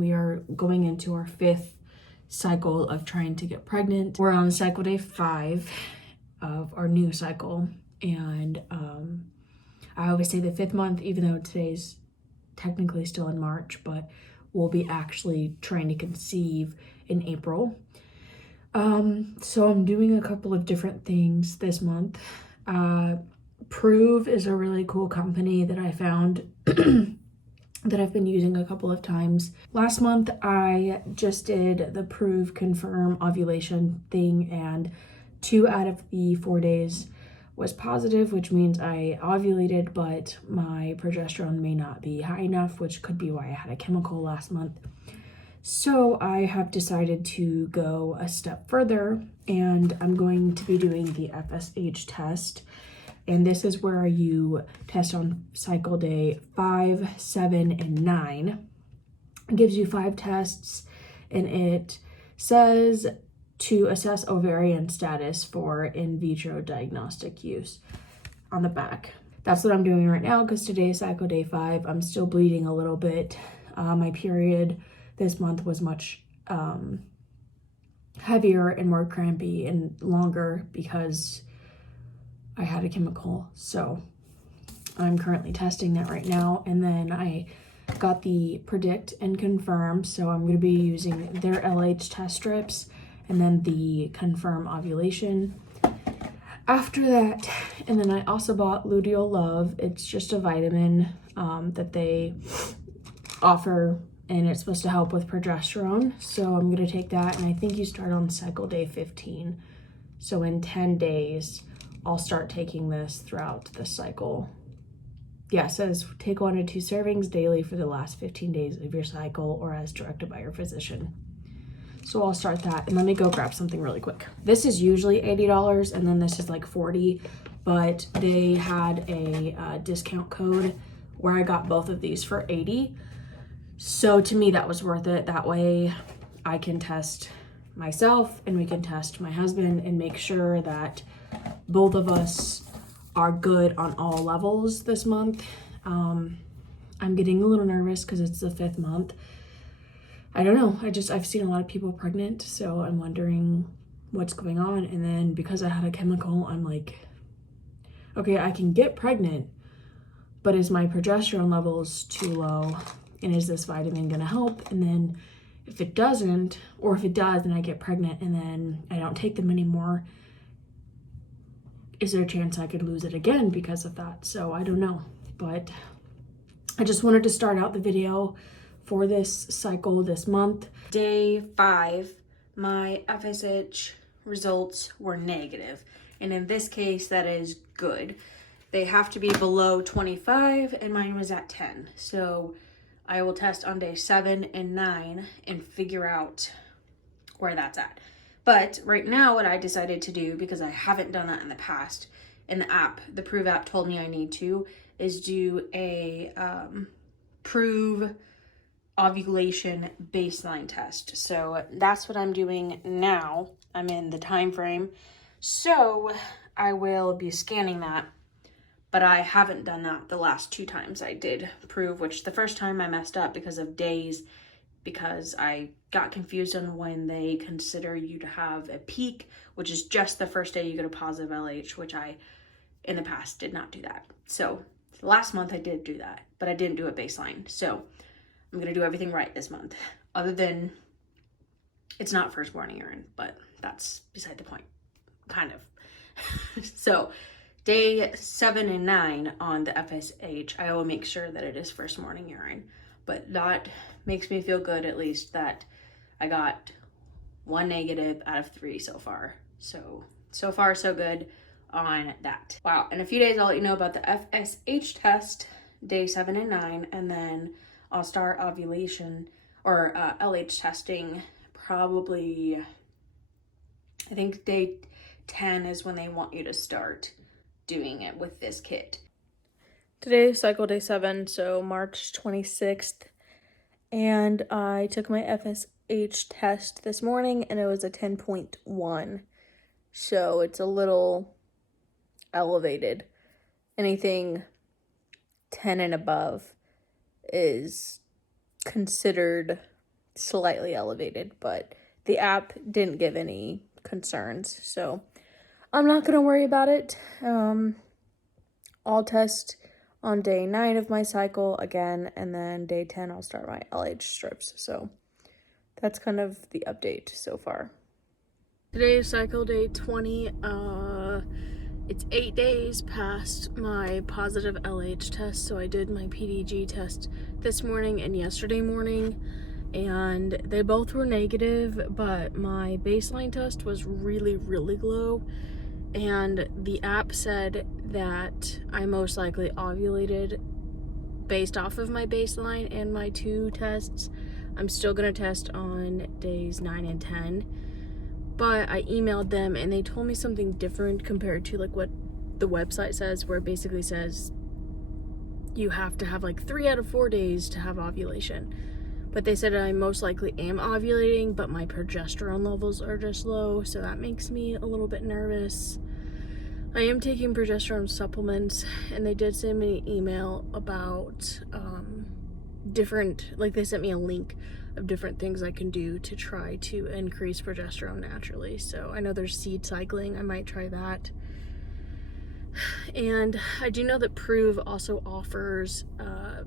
we are going into our 5th cycle of trying to get pregnant. We're on cycle day 5 of our new cycle, and I always say the 5th month, even though today's technically still in March, but we'll be actually trying to conceive in April. So I'm doing a couple of different things this month. Prove is a really cool company that I found that I've been using a couple of times. Last month, I just did the Prove Confirm ovulation thing, and 2 out of the 4 days was positive, which means I ovulated, but my progesterone may not be high enough, which could be why I had a chemical last month. So I have decided to go a step further, and I'm going to be doing the FSH test. And this is where you test on cycle day 5, 7, and 9. It gives you 5 tests, and it says to assess ovarian status for in vitro diagnostic use on the back. That's what I'm doing right now because today is cycle day 5. I'm still bleeding a little bit. My period this month was much heavier and more crampy and longer because I had a chemical. So I'm currently testing that right now. And then I got the Predict and Confirm. So I'm going to be using their LH test strips and then the Confirm ovulation after that. And then I also bought Luteal Love. It's just a vitamin that they offer, and it's supposed to help with progesterone. So I'm going to take that, and I think you start on cycle day 15. So in 10 days, I'll start taking this throughout the cycle. Yeah, it says take 1 to 2 servings daily for the last 15 days of your cycle or as directed by your physician. So I'll start that, and let me go grab something really quick. This is usually $80, and then this is like $40, but they had a discount code where I got both of these for $80. So to me, that was worth it. That way I can test myself and we can test my husband and make sure that both of us are good on all levels this month. I'm getting a little nervous because it's the 5th month. I don't know. I've seen a lot of people pregnant, so I'm wondering what's going on. And then because I had a chemical, I'm like, okay, I can get pregnant, but is my progesterone levels too low? And is this vitamin gonna help? And then if it doesn't, or if it does and I get pregnant and then I don't take them anymore, is there a chance I could lose it again because of that? So I don't know, but I just wanted to start out the video for this cycle this month. Day 5, my FSH results were negative. And in this case, that is good. They have to be below 25 and mine was at 10. So I will test on day 7 and 9 and figure out where that's at. But right now what I decided to do, because I haven't done that in the past, in the app, the Prove app told me I need to, is do a Prove ovulation baseline test. So that's what I'm doing now. I'm in the time frame. So I will be scanning that. But I haven't done that the last 2 times I did Prove, which the first time I messed up because of days, because I got confused on when they consider you to have a peak, which is just the first day you get a positive LH, which I, in the past, did not do that. So last month I did do that, but I didn't do a baseline. So I'm going to do everything right this month, other than it's not firstborn urine, but that's beside the point, kind of. So day 7 and 9 on the FSH, I will make sure that it is first morning urine. But that makes me feel good, at least, that I got 1 negative out of 3 so far. So far, so good on that. Wow. In a few days, I'll let you know about the FSH test, day 7 and 9, and then I'll start ovulation or LH testing probably, I think day 10 is when they want you to start doing it with this kit. Today is cycle day 7, so March 26th, and I took my FSH test this morning and it was a 10.1, so it's a little elevated. Anything 10 and above is considered slightly elevated, but the app didn't give any concerns, so I'm not gonna worry about it. I'll test on day 9 of my cycle again, and then day 10 I'll start my LH strips. So that's kind of the update so far. Today is cycle day 20. It's 8 days past my positive LH test, so I did my PDG test this morning and yesterday morning, and they both were negative, but my baseline test was really, really low, and the app said that I most likely ovulated based off of my baseline and my 2 tests. I'm still gonna test on days 9 and 10, but I emailed them and they told me something different compared to like what the website says, where it basically says you have to have like 3 out of 4 days to have ovulation. But they said I most likely am ovulating, but my progesterone levels are just low, so that makes me a little bit nervous. I am taking progesterone supplements, and they did send me an email about different, like they sent me a link of different things I can do to try to increase progesterone naturally. So I know there's seed cycling, I might try that. And I do know that Prove also offers a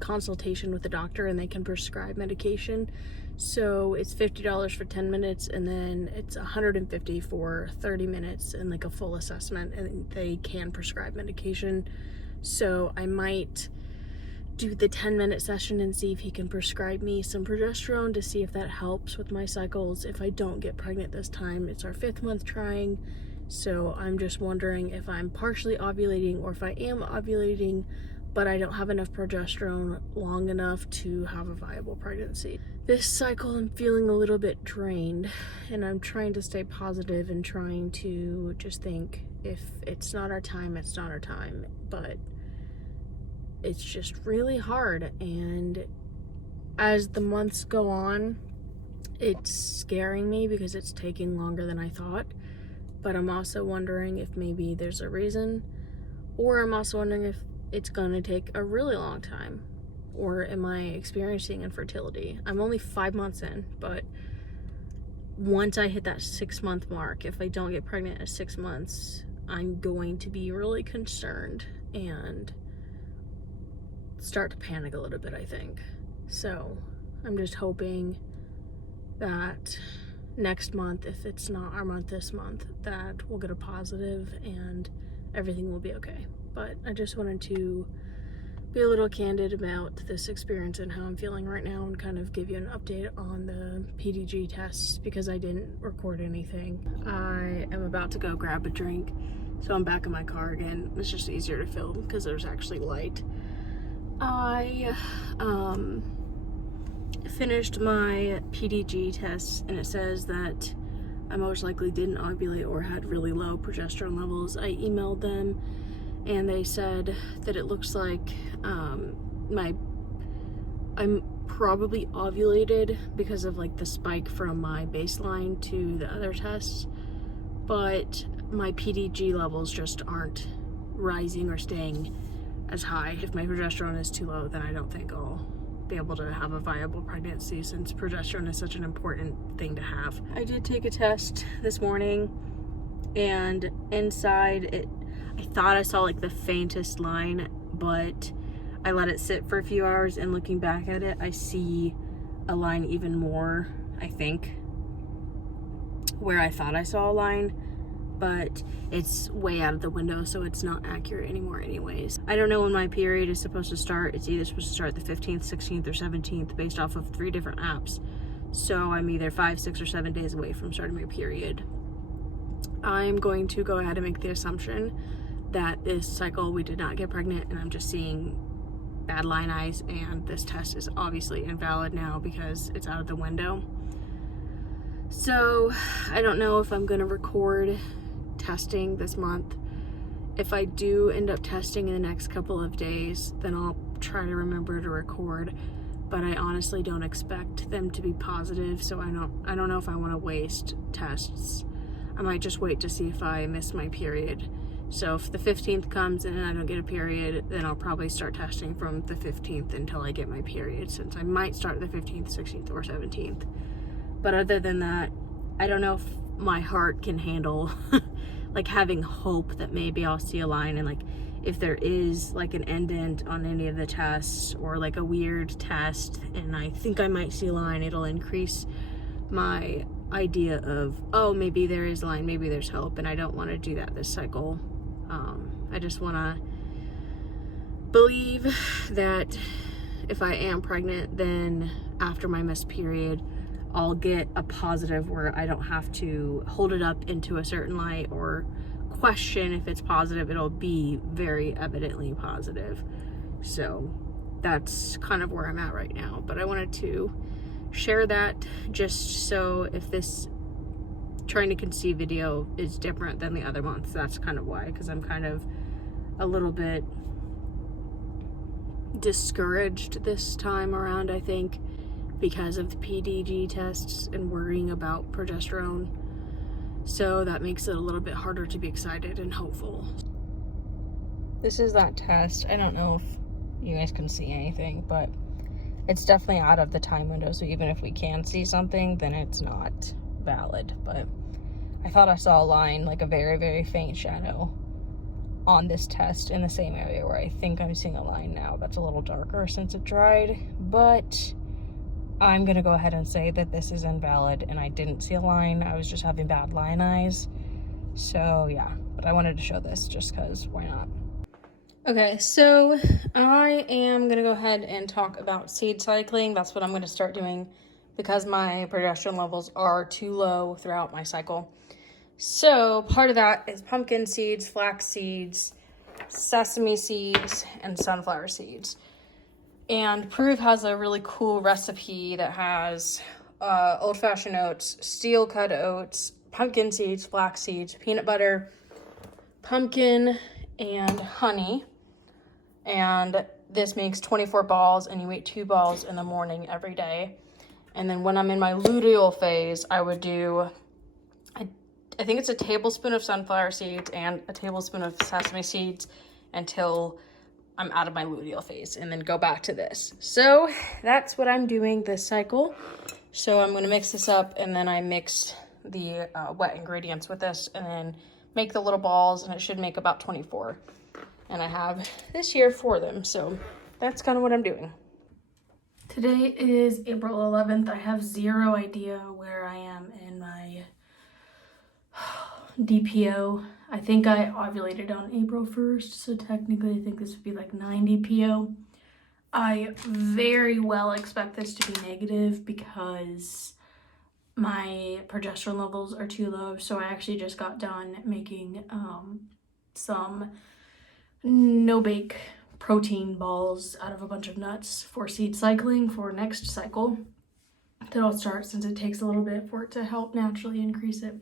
consultation with a doctor, and they can prescribe medication. So it's $50 for 10 minutes, and then it's $150 for 30 minutes and like a full assessment, and they can prescribe medication. So I might do the 10-minute session and see if he can prescribe me some progesterone to see if that helps with my cycles if I don't get pregnant this time. It's our 5th month trying, so I'm just wondering if I'm partially ovulating or if I am ovulating but I don't have enough progesterone long enough to have a viable pregnancy. This cycle I'm feeling a little bit drained, and I'm trying to stay positive and trying to just think, if it's not our time, it's not our time. But it's just really hard, and as the months go on, it's scaring me because it's taking longer than I thought. But I'm also wondering if maybe there's a reason, or I'm also wondering if it's gonna take a really long time, or am I experiencing infertility? I'm only 5 months in, but once I hit that 6-month mark, if I don't get pregnant at 6 months, I'm going to be really concerned and start to panic a little bit, I think. So I'm just hoping that next month, if it's not our month this month, that we'll get a positive and everything will be okay. But I just wanted to be a little candid about this experience and how I'm feeling right now, and kind of give you an update on the PDG tests because I didn't record anything. I am about to go grab a drink, so I'm back in my car again. It's just easier to film because there's actually light. I finished my PDG tests, and it says that I most likely didn't ovulate or had really low progesterone levels. I emailed them, and they said that it looks like I'm probably ovulated because of like the spike from my baseline to the other tests, but my PDG levels just aren't rising or staying as high. If my progesterone is too low, then I don't think I'll be able to have a viable pregnancy, since progesterone is such an important thing to have. I did take a test this morning, and inside it, I thought I saw like the faintest line, but I let it sit for a few hours, and looking back at it, I see a line even more, I think, where I thought I saw a line, but it's way out of the window, so it's not accurate anymore anyways. I don't know when my period is supposed to start. It's either supposed to start the 15th, 16th, or 17th based off of 3 different apps. So I'm either 5, 6, or 7 days away from starting my period. I'm going to go ahead and make the assumption that this cycle we did not get pregnant, and I'm just seeing bad line eyes, and this test is obviously invalid now because it's out of the window. So I don't know if I'm gonna record testing this month. If I do end up testing in the next couple of days, then I'll try to remember to record, but I honestly don't expect them to be positive, so I don't know if I want to waste tests. I might just wait to see if I miss my period, So if the 15th comes and I don't get a period, then I'll probably start testing from the 15th until I get my period, since I might start the 15th, 16th, or 17th. But other than that, I don't know if my heart can handle like having hope that maybe I'll see a line, and like if there is like an indent on any of the tests or like a weird test and I think I might see a line, it'll increase my idea of, oh, maybe there is a line, maybe there's hope, and I don't want to do that this cycle. I just want to believe that if I am pregnant, then after my missed period, I'll get a positive where I don't have to hold it up into a certain light or question if it's positive. It'll be very evidently positive. So that's kind of where I'm at right now. But I wanted to share that just so if this trying to conceive video is different than the other months, that's kind of why, because I'm kind of a little bit discouraged this time around, I think, because of the PDG tests and worrying about progesterone. So that makes it a little bit harder to be excited and hopeful. This is that test. I don't know if you guys can see anything, but it's definitely out of the time window. So even if we can see something, then it's not valid. But I thought I saw a line, like a very, very faint shadow on this test in the same area where I think I'm seeing a line now. That's a little darker since it dried, but I'm gonna go ahead and say that this is invalid and I didn't see a line. I was just having bad line eyes. So yeah, but I wanted to show this just because why not? Okay, so I am gonna go ahead and talk about seed cycling. That's what I'm gonna start doing because my progesterone levels are too low throughout my cycle. So part of that is pumpkin seeds, flax seeds, sesame seeds, and sunflower seeds. And Proof has a really cool recipe that has old-fashioned oats, steel-cut oats, pumpkin seeds, flax seeds, peanut butter, pumpkin, and honey. And this makes 24 balls, and you eat 2 balls in the morning every day. And then when I'm in my luteal phase, I would do, I think it's a tablespoon of sunflower seeds and a tablespoon of sesame seeds until I'm out of my luteal phase, and then go back to this. So that's what I'm doing this cycle. So I'm going to mix this up, and then I mixed the wet ingredients with this, and then make the little balls, and it should make about 24. And I have this here for them. So that's kind of what I'm doing. Today is April 11th. I have zero idea where I am in my DPO. I think I ovulated on April 1st, so technically I think this would be like 9 DPO. I very well expect this to be negative because my progesterone levels are too low. So I actually just got done making some no-bake protein balls out of a bunch of nuts for seed cycling for next cycle that I'll start, since it takes a little bit for it to help naturally increase it.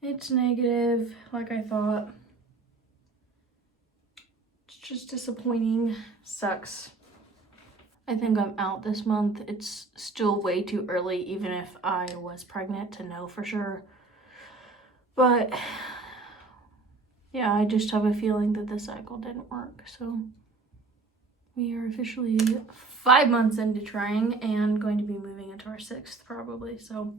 It's negative, like I thought. It's just disappointing. Sucks. I think I'm out this month. It's still way too early, even if I was pregnant, to know for sure. But yeah, I just have a feeling that the cycle didn't work. So we are officially 5 months into trying and going to be moving into our 6th probably. So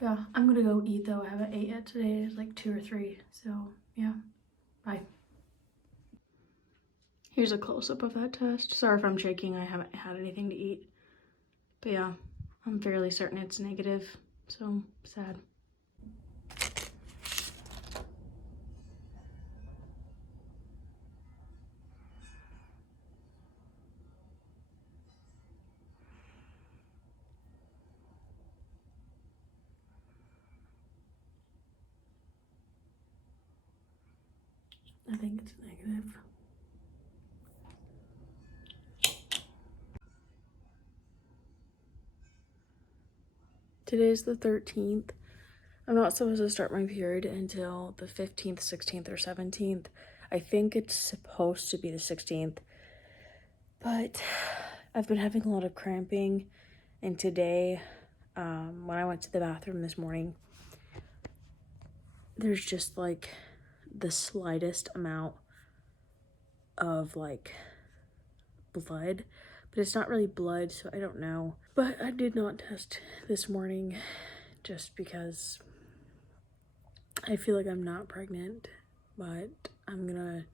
yeah, I'm gonna go eat though. I haven't ate yet today. It's like 2 or 3. So yeah, bye. Here's a close-up of that test. Sorry if I'm shaking. I haven't had anything to eat. But yeah, I'm fairly certain it's negative. So sad. I think it's negative. Today's the 13th. I'm not supposed to start my period until the 15th, 16th, or 17th. I think it's supposed to be the 16th. But I've been having a lot of cramping. And today, when I went to the bathroom this morning, there's just like the slightest amount of like blood, but it's not really blood, so I don't know. But I did not test this morning just because I feel like I'm not pregnant, but I'm gonna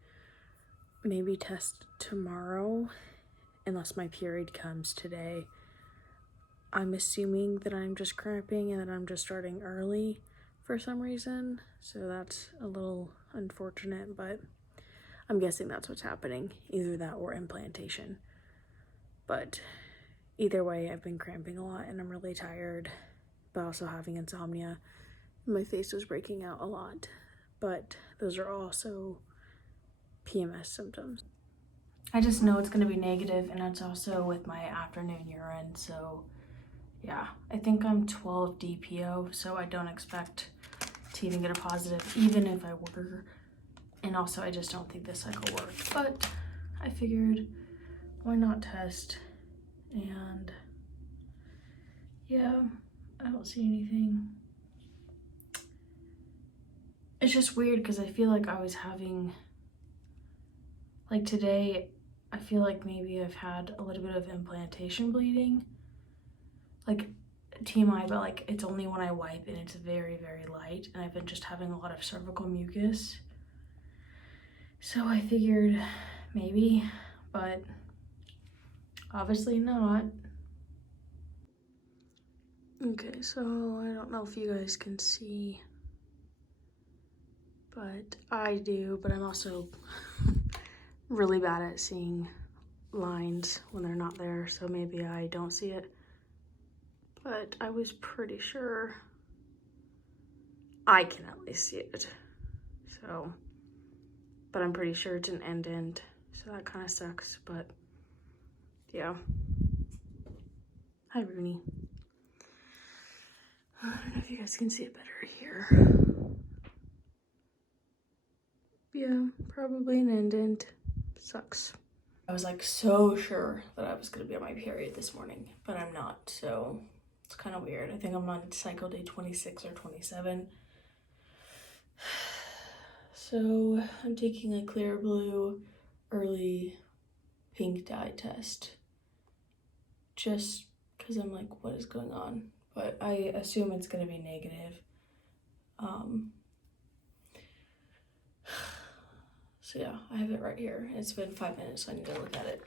maybe test tomorrow unless my period comes today. I'm assuming that I'm just cramping and that I'm just starting early for some reason, so that's a little unfortunate, but I'm guessing that's what's happening, either that or implantation. But either way, I've been cramping a lot and I'm really tired, but also having insomnia. My face was breaking out a lot, but those are also PMS symptoms. I just know it's gonna be negative, and that's also with my afternoon urine, so yeah, I think I'm 12 DPO, so I don't expect to even get a positive, even if I were. And also, I just don't think this cycle worked, but I figured, why not test? And yeah, I don't see anything. It's just weird because I feel like I was having, like today, I feel like maybe I've had a little bit of implantation bleeding. Like TMI, but like it's only when I wipe and it's very, very light, and I've been just having a lot of cervical mucus. So I figured maybe, but obviously not. Okay, so I don't know if you guys can see, but I do, but I'm also really bad at seeing lines when they're not there, so maybe I don't see it. But I was pretty sure I can at least see it. So, but I'm pretty sure it's an indent, so that kind of sucks, but yeah. Hi, Rooney. I don't know if you guys can see it better here. Yeah, probably an indent. Sucks. I was like so sure that I was gonna be on my period this morning, but I'm not, so it's kind of weird. I think I'm on cycle day 26 or 27. So I'm taking a clear blue early pink dye test just because I'm like, what is going on? But I assume it's gonna be negative. So yeah, I have it right here. It's been 5 minutes, so I need to look at it.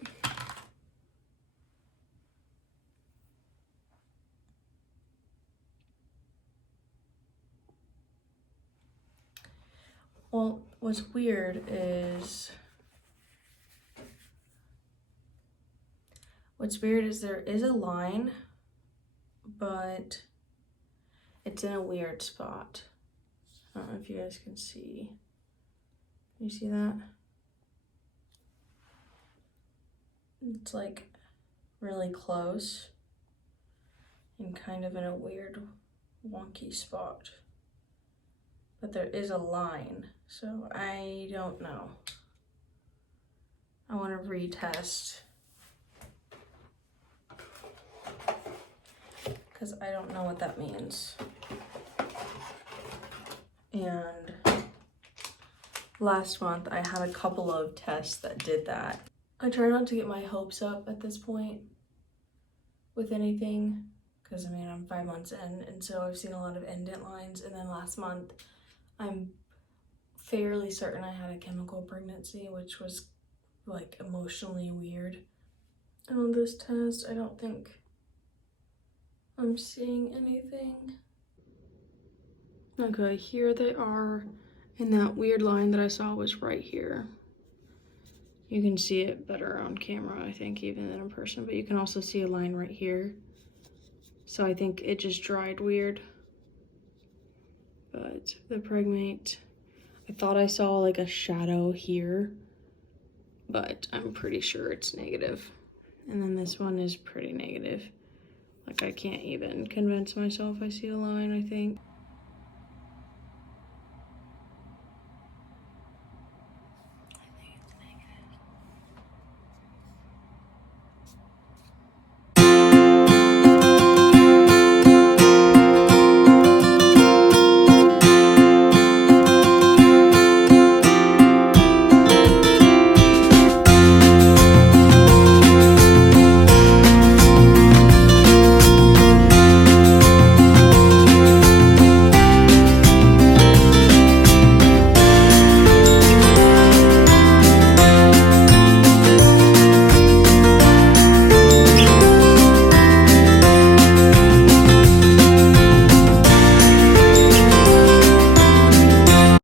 Well, what's weird is there is a line, but it's in a weird spot. I don't know if you guys can see. Can you see that? It's like really close and kind of in a weird wonky spot. But there is a line, so I don't know. I want to retest because I don't know what that means. And last month I had a couple of tests that did that. I try not to get my hopes up at this point with anything because I mean I'm 5 months in, and so I've seen a lot of indent lines, and then last month I'm fairly certain I had a chemical pregnancy, which was like emotionally weird. And on this test, I don't think I'm seeing anything. Okay, here they are, and that weird line that I saw was right here. You can see it better on camera, I think, even than in person, but you can also see a line right here. So I think it just dried weird. But the Pregmate, I thought I saw like a shadow here, but I'm pretty sure it's negative. And then this one is pretty negative. Like I can't even convince myself I see a line, I think.